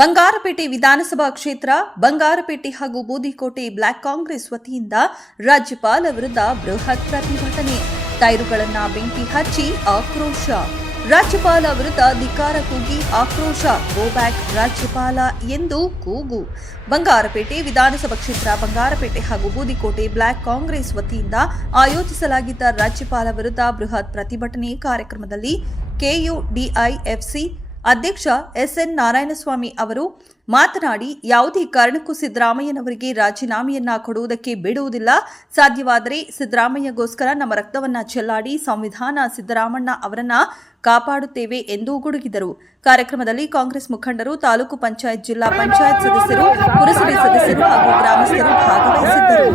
ಬಂಗಾರಪೇಟೆ ವಿಧಾನಸಭಾ ಕ್ಷೇತ್ರ, ಬಂಗಾರಪೇಟೆ ಹಾಗೂ ಬೂದಿಕೋಟೆ ಬ್ಲಾಕ್ ಕಾಂಗ್ರೆಸ್ ವತಿಯಿಂದ ರಾಜ್ಯಪಾಲ ವಿರುದ್ಧ ಬೃಹತ್ ಪ್ರತಿಭಟನೆ. ಟೈರುಗಳನ್ನು ಬೆಂಕಿ ಹಚ್ಚಿ ಆಕ್ರೋಶ. ರಾಜ್ಯಪಾಲ ವಿರುದ್ಧ ಧಿಕ್ಕಾರ ಕೂಗಿ ಆಕ್ರೋಶ. ಗೋ ಬ್ಯಾಕ್ ರಾಜ್ಯಪಾಲ ಎಂದು ಕೂಗು. ಬಂಗಾರಪೇಟೆ ವಿಧಾನಸಭಾ ಕ್ಷೇತ್ರ, ಬಂಗಾರಪೇಟೆ ಹಾಗೂ ಬೂದಿಕೋಟೆ ಬ್ಲಾಕ್ ಕಾಂಗ್ರೆಸ್ ವತಿಯಿಂದ ಆಯೋಜಿಸಲಾಗಿದ್ದ ರಾಜ್ಯಪಾಲ ವಿರುದ್ಧ ಬೃಹತ್ ಪ್ರತಿಭಟನೆ ಕಾರ್ಯಕ್ರಮದಲ್ಲಿ ಕೆಯುಡಿಐಎಫ್ಸಿ ಅಧ್ಯಕ್ಷ ಎಸ್ಎನ್ ನಾರಾಯಣಸ್ವಾಮಿ ಅವರು ಮಾತನಾಡಿ, ಯಾವುದೇ ಕಾರಣಕ್ಕೂ ಸಿದ್ದರಾಮಯ್ಯನವರಿಗೆ ರಾಜೀನಾಮೆಯನ್ನ ಕೊಡುವುದಕ್ಕೆ ಬಿಡುವುದಿಲ್ಲ. ಸಾಧ್ಯವಾದರೆ ಸಿದ್ದರಾಮಯ್ಯಗೋಸ್ಕರ ನಮ್ಮ ರಕ್ತವನ್ನ ಚೆಲ್ಲಾಡಿ ಸಂವಿಧಾನ ಸಿದ್ದರಾಮಣ್ಣ ಅವರನ್ನ ಕಾಪಾಡುತ್ತೇವೆ ಎಂದು ಗುಡುಗಿದರು. ಕಾರ್ಯಕ್ರಮದಲ್ಲಿ ಕಾಂಗ್ರೆಸ್ ಮುಖಂಡರು, ತಾಲೂಕು ಪಂಚಾಯತ್ ಜಿಲ್ಲಾ ಪಂಚಾಯತ್ ಸದಸ್ಯರು, ಪುರಸಭೆ ಸದಸ್ಯರು ಹಾಗೂ ಗ್ರಾಮಸ್ಥರು ಭಾಗವಹಿಸಿದ್ದರು.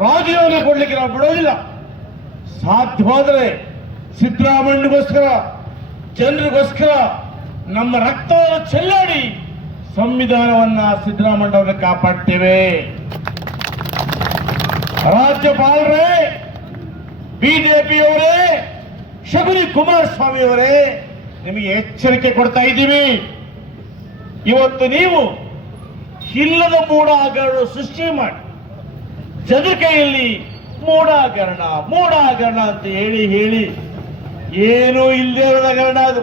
ರಾಜೀನಾಮೆ ಕೊಡ್ಲಿಕ್ಕೆ ನಾವು ಬಿಡೋದಿಲ್ಲ. ಸಾಧ್ಯವಾದರೆ ಸಿದ್ದರಾಮಯ್ಯಗೋಸ್ಕರ, ಜನರಿಗೋಸ್ಕರ ನಮ್ಮ ರಕ್ತವನ್ನು ಚೆಲ್ಲಾಡಿ ಸಂವಿಧಾನವನ್ನ ಸಿದ್ದರಾಮಯ್ಯ ಅವರನ್ನ ಕಾಪಾಡ್ತೇವೆ. ರಾಜ್ಯಪಾಲರೇ, ಬಿಜೆಪಿಯವರೇ ಶಬರಿ ಕುಮಾರಸ್ವಾಮಿ ಅವರೇ ನಿಮಗೆ ಎಚ್ಚರಿಕೆ ಕೊಡ್ತಾ ಇದ್ದೀವಿ. ಇವತ್ತು ನೀವು ಇಲ್ಲದ ಮೂಡ ಹಗರಣ ಸೃಷ್ಟಿ ಮಾಡಿ ಜನರ ಕೈಯಲ್ಲಿ ಮೂಡಾಗರಣ ಅಂತ ಹೇಳಿ ಹೇಳಿ. ಏನೂ ಇಲ್ಲದೆ ಇರೋದ ಹಗರಣ ಅದು.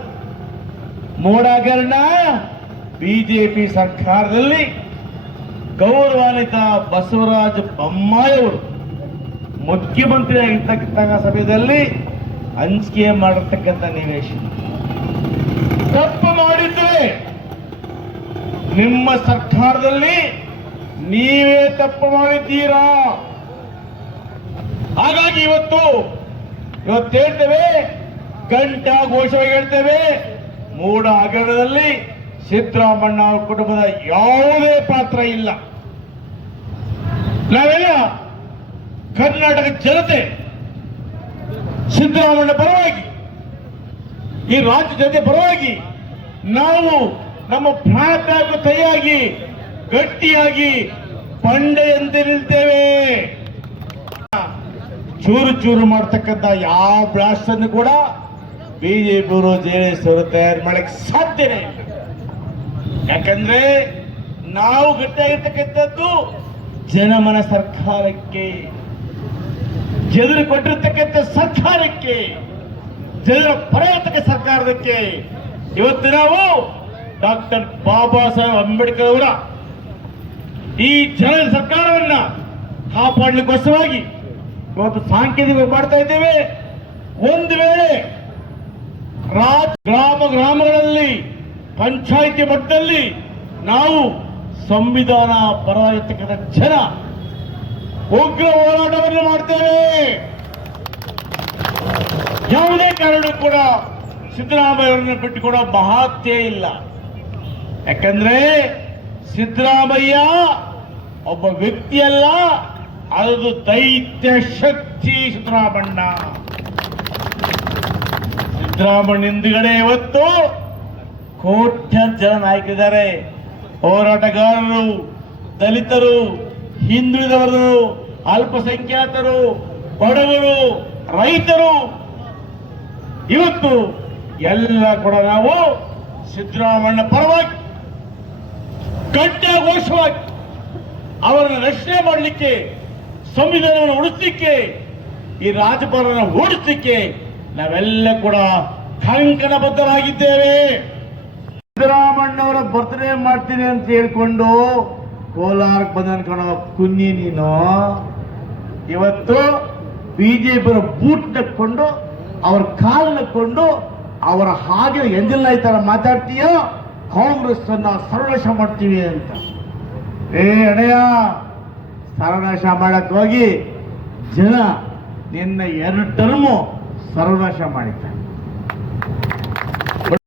ಮೂಡಾಗರಣ ಬಿಜೆಪಿ ಸರ್ಕಾರದಲ್ಲಿ ಗೌರವಾನ್ವಿತ ಬಸವರಾಜ ಬೊಮ್ಮಾಯಿಯವರು ಮುಖ್ಯಮಂತ್ರಿ ಆಗಿರ್ತಕ್ಕಂಥ ಸಮಯದಲ್ಲಿ ಹಂಚಿಕೆ ಮಾಡಿರ್ತಕ್ಕಂಥ ನಿವೇಶ ತಪ್ಪು ಮಾಡಿದ್ರೆ ನಿಮ್ಮ ಸರ್ಕಾರದಲ್ಲಿ ನೀವೇ ತಪ್ಪು ಮಾಡಿದ್ದೀರಾ? ಹಾಗಾಗಿ ಇವತ್ತು ಇವತ್ತು ಹೇಳ್ತೇವೆ ಗಂಟಾ ಘೋಷವಾಗಿ ಹೇಳ್ತೇವೆ ಮೂಡ ಹಗರಣದಲ್ಲಿ ಸಿದ್ದರಾಮಣ್ಣ ಅವರ ಕುಟುಂಬದ ಯಾವುದೇ ಪಾತ್ರ ಇಲ್ಲ. ನಾವೆಲ್ಲ ಕರ್ನಾಟಕ ಜನತೆ ಸಿದ್ದರಾಮಣ್ಣ ಪರವಾಗಿ, ಈ ರಾಜ್ಯ ಜನತೆ ಪರವಾಗಿ ನಾವು ನಮ್ಮ ಪ್ರಾಣತ್ಯಾಗ ಕೈಯಾಗಿ ಗಟ್ಟಿಯಾಗಿ ಬಂಡೆಯಂತೆ ನಿಲ್ತೇವೆ. ಚೂರು ಚೂರು ಮಾಡ್ತಕ್ಕಂಥ ಯಾವ ಬ್ಲಾಸ್ಟ್ ಅನ್ನು ಕೂಡ ಜೆ ಎಸ್ ಅವರು ತಯಾರು ಮಾಡಕ್ಕೆ ಸಾಧ್ಯನೇ ಯಾಕಂದ್ರೆ ನಾವು ಗಟ್ಟಿಯಾಗಿರ್ತಕ್ಕಂಥದ್ದು ಜನಮನ ಸರ್ಕಾರಕ್ಕೆ ಜನರು ಕೊಟ್ಟಿರ್ತಕ್ಕಂಥ ಸರ್ಕಾರಕ್ಕೆ ಜನರ ಪರ ಸರ್ಕಾರಕ್ಕೆ ಇವತ್ತು ನಾವು ಡಾಕ್ಟರ್ ಬಾಬಾ ಸಾಹೇಬ್ ಅಂಬೇಡ್ಕರ್ ಅವರ ಈ ಜನರ ಸರ್ಕಾರವನ್ನ ಕಾಪಾಡಲಿಕ್ಕೋಸ್ಕರವಾಗಿ ಇವತ್ತು ಸಾಂಕೇತಿಕ ಮಾಡ್ತಾ ಇದ್ದೇವೆ. ಒಂದು ವೇಳೆ ರಾಜ್, ಗ್ರಾಮ ಗ್ರಾಮಗಳಲ್ಲಿ, ಪಂಚಾಯಿತಿ ಮಟ್ಟದಲ್ಲಿ ನಾವು ಸಂವಿಧಾನ ಪರವಾಗಿರ್ತಕ್ಕಂಥ ಜನ ಉಗ್ರ ಹೋರಾಟವನ್ನು ಮಾಡ್ತೇವೆ. ಯಾವುದೇ ಕಾರಣ ಕೂಡ ಸಿದ್ದರಾಮಯ್ಯವರನ್ನು ಬಿಟ್ಟುಕೊಡೋ ಮಹಾತ್ಯ ಇಲ್ಲ. ಯಾಕಂದ್ರೆ ಸಿದ್ದರಾಮಯ್ಯ ಒಬ್ಬ ವ್ಯಕ್ತಿಯಲ್ಲ ಅದು ದೈತ್ಯ ಶಕ್ತಿ ಸಿದ್ದರಾಮಣ್ಣ. ಸಿದ್ದರಾಮಣ್ಣ ಹಿಂದುಗಡೆ ಇವತ್ತು ಕೋಟ್ಯಂತ ಜನ ನಾಯಕಿದ್ದಾರೆ ಹೋರಾಟಗಾರರು, ದಲಿತರು ಹಿಂದುಳಿದವರು ಅಲ್ಪಸಂಖ್ಯಾತರು, ಬಡವರು, ರೈತರು. ಇವತ್ತು ಎಲ್ಲ ಕೂಡ ನಾವು ಸಿದ್ದರಾಮಣ್ಣ ಪರವಾಗಿ ಘೋಷವಾಗಿ ಅವರನ್ನು ರಕ್ಷಣೆ ಮಾಡಲಿಕ್ಕೆ, ಸಂವಿಧಾನವನ್ನು ಉಳಿಸಲಿಕ್ಕೆ, ಈ ರಾಜ್ಯಪಾಲರನ್ನು ಓಡಿಸಲಿಕ್ಕೆ ನಾವೆಲ್ಲ ಕೂಡ ಕಂಕಣಬದ್ಧರಾಗಿದ್ದೇವೆ ಸಿದ್ದರಾಮಣ್ಣವರ ಬರ್ತ್ಡೇ ಮಾಡ್ತೀನಿ ಅಂತ ಹೇಳ್ಕೊಂಡು ಕೋಲಾರಕ್ಕೆ ಬಂದ ಕುನ್ನಿ ನೀನು. ಇವತ್ತು ಬಿಜೆಪಿಯ ಬೂಟ್ ನಕ್ಕೊಂಡು ಅವ್ರ ಕಾಲು ನಕ್ಕೊಂಡು ಅವರ ಹಾಗೆ ಎಂದಿಲ್ಲ ಈ ತರ ಮಾತಾಡ್ತೀಯೋ? ಕಾಂಗ್ರೆಸ್ ಅನ್ನ ಸರ್ವನಾಶ ಮಾಡ್ತೀವಿ ಅಂತ. ಏ ಅಣಯ್ಯ ಸರ್ವನಾಶ ಮಾಡಕ್ ಹೋಗಿ ಜನ ನಿನ್ನ ಎರಡು ಟರ್ಮು ಸರ್ವನಾಶ ಮಾಡಿದ್ದಾರೆ.